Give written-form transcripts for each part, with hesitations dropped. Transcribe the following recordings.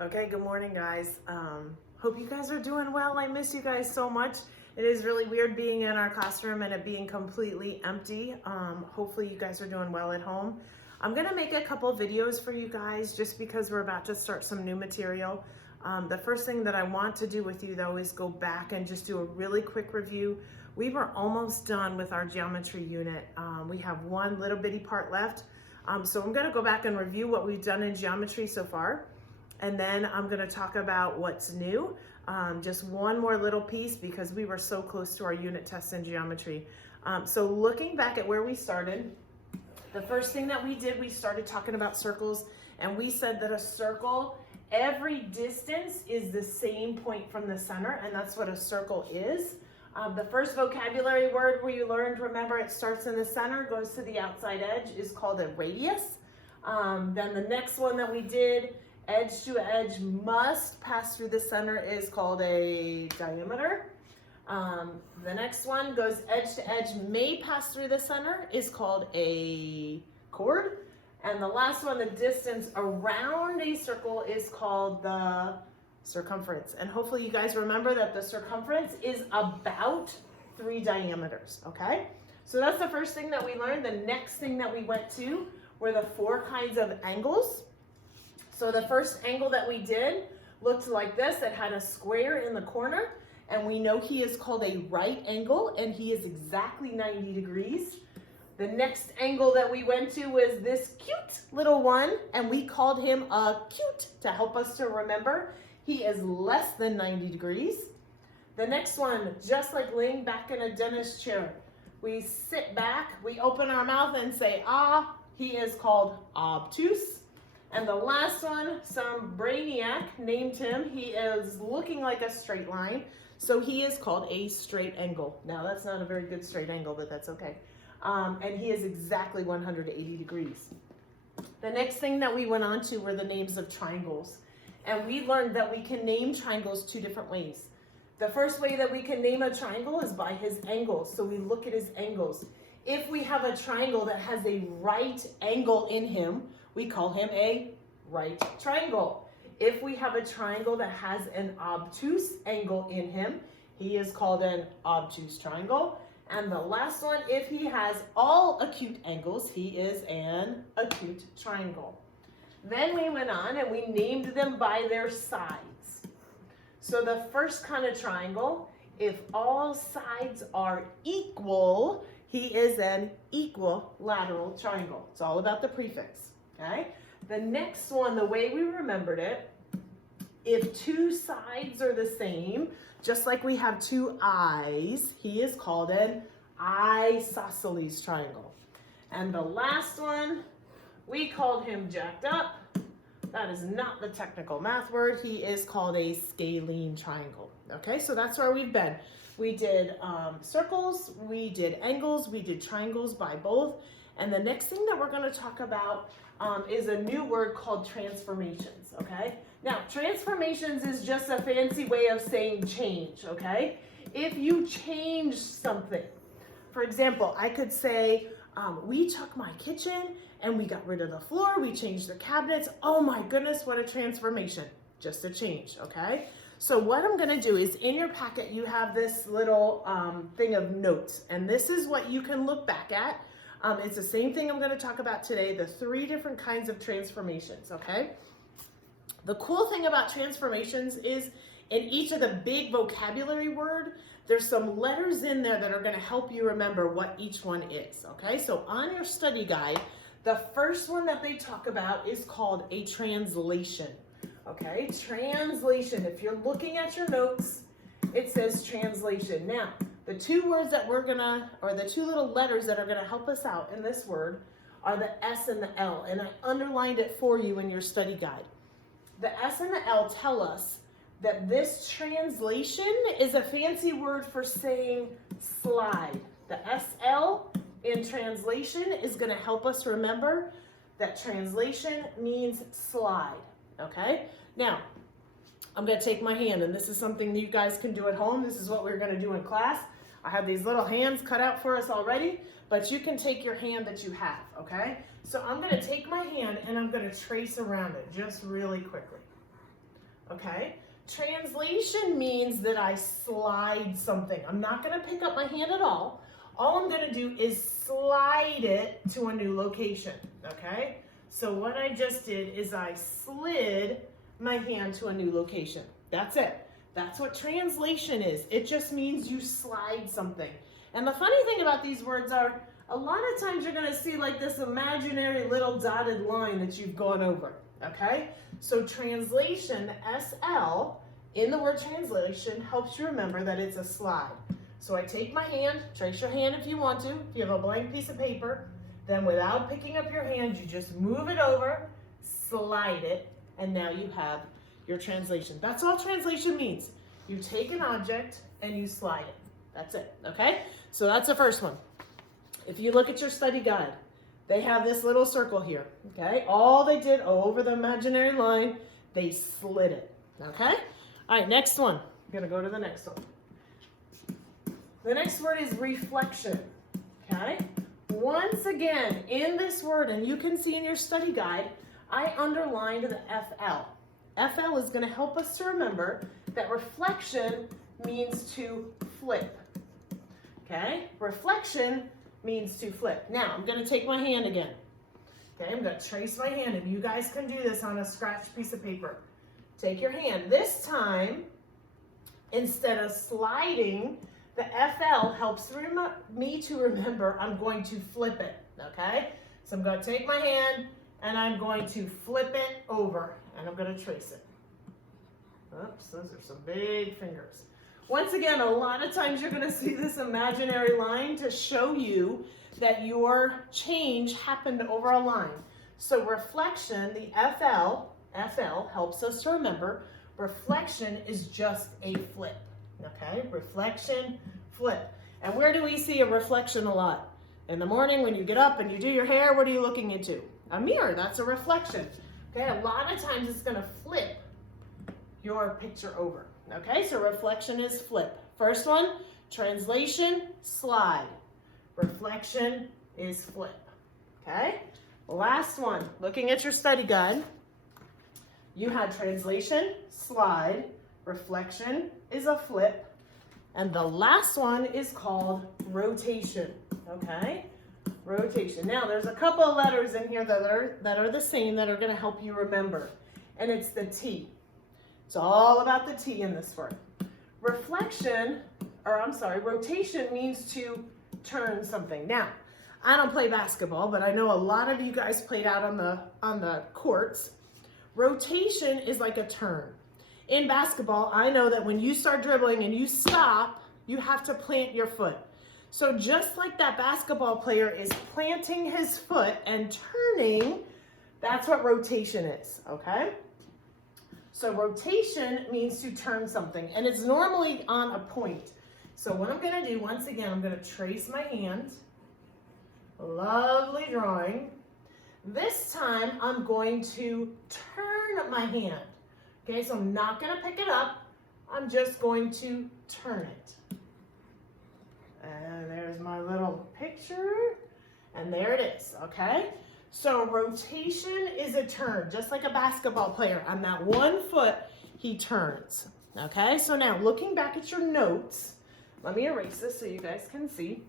Okay, good morning, guys. Hope you guys are doing well. I miss you guys so much. It is really weird being in our classroom and it being completely empty. Hopefully you guys are doing well at home. I'm gonna make a couple videos for you guys just because we're about to start some new material. The first thing that I want to do with you though is go back and just do a really quick review. We were almost done with our geometry unit. We have one little bitty part left. So I'm gonna go back and review what we've done in geometry so far. And then I'm gonna talk about what's new. Just one more little piece because we were so close to our unit test in geometry. So looking back at where we started, the first thing that we did, we started talking about circles, and we said that a circle, every distance is the same point from the center, and that's what a circle is. The first vocabulary word we learned, remember it starts in the center, goes to the outside edge, is called a radius. Then the next one that we did, edge to edge must pass through the center, is called a diameter. The next one goes edge to edge may pass through the center, is called a chord. And the last one, the distance around a circle, is called the circumference. And hopefully you guys remember that the circumference is about 3 diameters, okay? So that's the first thing that we learned. The next thing that we went to were the 4 kinds of angles. So the first angle that we did looked like this. It had a square in the corner, and we know he is called a right angle, and he is exactly 90 degrees. The next angle that we went to was this cute little one, and we called him a cute to help us to remember. He is less than 90 degrees. The next one, just like laying back in a dentist chair, we sit back, we open our mouth and say, ah, he is called obtuse. And the last one, some brainiac named him. He is looking like a straight line, so he is called a straight angle. Now that's not a very good straight angle, but that's okay. And he is exactly 180 degrees. The next thing that we went on to were the names of triangles. And we learned that we can name triangles 2 different ways. The first way that we can name a triangle is by his angles. So we look at his angles. If we have a triangle that has a right angle in him, we call him a right triangle. If we have a triangle that has an obtuse angle in him, he is called an obtuse triangle. And the last one, if he has all acute angles, he is an acute triangle. Then we went on and we named them by their sides. So the first kind of triangle, if all sides are equal, he is an equilateral triangle. It's all about the prefix, okay? The next one, the way we remembered it, if 2 sides are the same, just like we have 2 eyes, he is called an isosceles triangle. And the last one, we called him jacked up. That is not the technical math word. He is called a scalene triangle. Okay, so that's where we've been. We did circles, we did angles, we did triangles by both. And the next thing that we're going to talk about is a new word called transformations, okay? Now, transformations is just a fancy way of saying change, okay? If you change something, for example, I could say, we took my kitchen and we got rid of the floor, we changed the cabinets. Oh my goodness, what a transformation. Just a change, okay? So what I'm gonna do is in your packet, you have this little thing of notes, and this is what you can look back at. It's the same thing I'm gonna talk about today, the 3 different kinds of transformations, okay? The cool thing about transformations is in each of the big vocabulary word, there's some letters in there that are gonna help you remember what each one is, okay? So on your study guide, the first one that they talk about is called a translation, okay? Translation, if you're looking at your notes, it says translation. Now, the 2 words that we're gonna, or the 2 little letters that are gonna help us out in this word are the S and the L, and I underlined it for you in your study guide. The S and the L tell us that this translation is a fancy word for saying slide. The SL in translation is going to help us remember that translation means slide, okay? Now, I'm going to take my hand, and this is something that you guys can do at home. This is what we're going to do in class. I have these little hands cut out for us already, but you can take your hand that you have, okay? So I'm going to take my hand and I'm going to trace around it just really quickly. okay? Translation means that I slide something. I'm not gonna pick up my hand at all. All I'm gonna do is slide it to a new location, okay? So what I just did is I slid my hand to a new location. That's it. That's what translation is. It just means you slide something. And the funny thing about these words are, a lot of times you're gonna see like this imaginary little dotted line that you've gone over, okay? So translation, the SL, in the word translation, helps you remember that it's a slide. So I take my hand, trace your hand if you want to. If you have a blank piece of paper, then without picking up your hand, you just move it over, slide it, and now you have your translation. That's all translation means. You take an object and you slide it. That's it, okay? So that's the first one. If you look at your study guide, they have this little circle here, okay? All they did over the imaginary line, they slid it, okay? All right, next one. I'm gonna go to the next one. The next word is reflection, okay? Once again, in this word, and you can see in your study guide, I underlined the FL. FL is gonna help us to remember that reflection means to flip, okay? Reflection means to flip. Now, I'm gonna take my hand again. Okay, I'm gonna trace my hand, and you guys can do this on a scratched piece of paper. Take your hand. This time, instead of sliding, the FL helps me to remember I'm going to flip it, okay? So I'm gonna take my hand, and I'm going to flip it over, and I'm gonna trace it. Oops, those are some big fingers. Once again, a lot of times you're gonna see this imaginary line to show you that your change happened over a line. So reflection, the FL helps us to remember reflection is just a flip, okay? Reflection, flip. And where do we see a reflection a lot? In the morning when you get up and you do your hair, what are you looking into? A mirror, that's a reflection. Okay, a lot of times it's gonna flip your picture over. Okay, so reflection is flip. First one, translation, slide. Reflection is flip. Okay, last one, looking at your study guide, you had translation, slide, reflection is a flip, and the last one is called rotation. Okay, rotation. Now there's a couple of letters in here that are the same that are going to help you remember, and it's the T. It's all about the T in this word. Rotation means to turn something. Now, I don't play basketball, but I know a lot of you guys played out on the courts. Rotation is like a turn. In basketball, I know that when you start dribbling and you stop, you have to plant your foot. So just like that basketball player is planting his foot and turning, that's what rotation is, okay? So rotation means to turn something, and it's normally on a point. So what I'm gonna do, once again, I'm gonna trace my hand. Lovely drawing. This time, I'm going to turn my hand. Okay, so I'm not gonna pick it up. I'm just going to turn it. And there's my little picture, and there it is, okay? So rotation is a turn, just like a basketball player. On that one foot, he turns, okay? So now, looking back at your notes, let me erase this so you guys can see.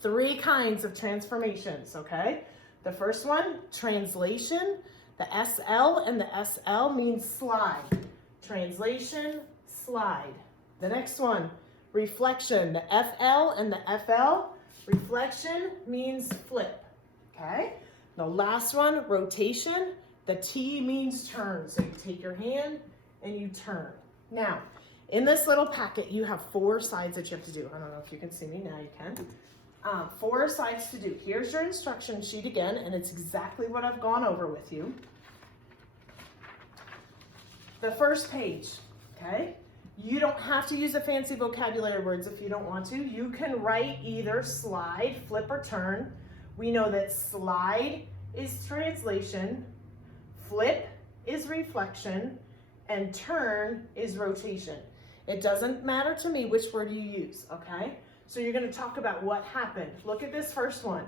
3 kinds of transformations, okay? The first one, translation. The SL and the SL means slide. Translation, slide. The next one, reflection. The FL and the FL, reflection means flip, okay? The last one, rotation. The T means turn. So you take your hand and you turn. Now, in this little packet, you have 4 sides that you have to do. I don't know if you can see me, now you can. 4 sides to do. Here's your instruction sheet again, and it's exactly what I've gone over with you. The first page, okay? You don't have to use the fancy vocabulary words if you don't want to. You can write either slide, flip, or turn. We know that slide is translation, flip is reflection, and turn is rotation. It doesn't matter to me which word you use, okay? So you're gonna talk about what happened. Look at this first one.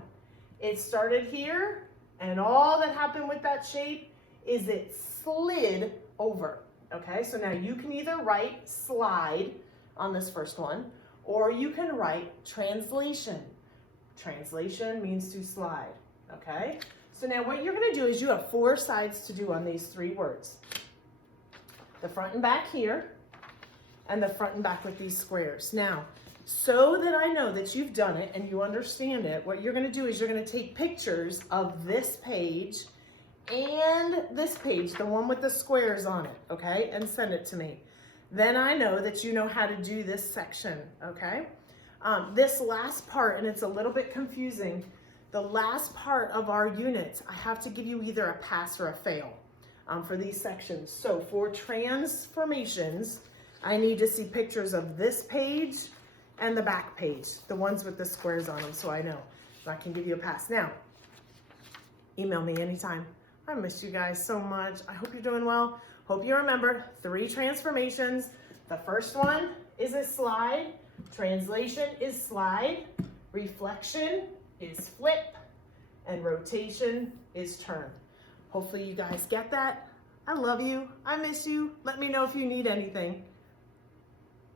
It started here, and all that happened with that shape is it slid over, Okay, so now you can either write slide on this first one, or you can write translation. Translation means to slide, okay? So now what you're gonna do is you have 4 sides to do on these 3 words. The front and back here, and the front and back with these squares. Now, so that I know that you've done it and you understand it, what you're gonna do is you're gonna take pictures of this page and this page, the one with the squares on it, okay? And send it to me. Then I know that you know how to do this section, okay? This last part, and it's a little bit confusing, the last part of our units, I have to give you either a pass or a fail for these sections. So for transformations, I need to see pictures of this page and the back page, the ones with the squares on them, so I know. So I can give you a pass. Now, email me anytime. I miss you guys so much. I hope you're doing well. Hope you remember 3 transformations. The first one is a slide. Translation is slide. Reflection is flip. And rotation is turn. Hopefully you guys get that. I love you. I miss you. Let me know if you need anything.